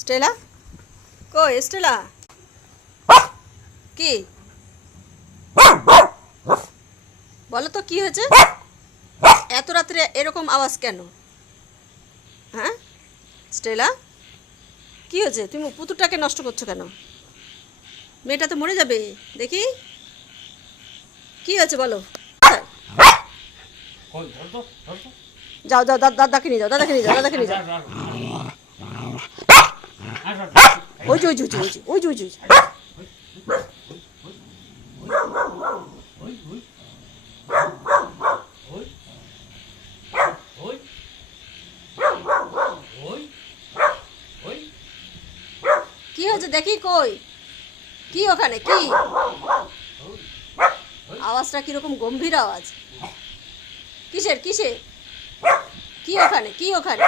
Stella, কই Stella? কি বলো তো, কি হয়েছে? এত রাত্রে এরকম আওয়াজ কেন? হ্যাঁ স্টেলা, কি হয়েছে? তুমি পুতুরটাকে নষ্ট করছো কেন? মেয়েটা তো মরে যাবে। দেখি কি হয়েছে বলো। যাও যাও, দাদাকে নিয়ে যাও, দাদাকে নিয়ে যাও, দাদাকে নিয়ে যাও। ওই যে ওই যে ওই যে ওই যে ওই যে কি হয়েছে দেখি, কই কি ওখানে? কি আওয়াজটা কিরকম গম্ভীর আওয়াজ? কিসের কিসের? কি ওখানে, কি ওখানে?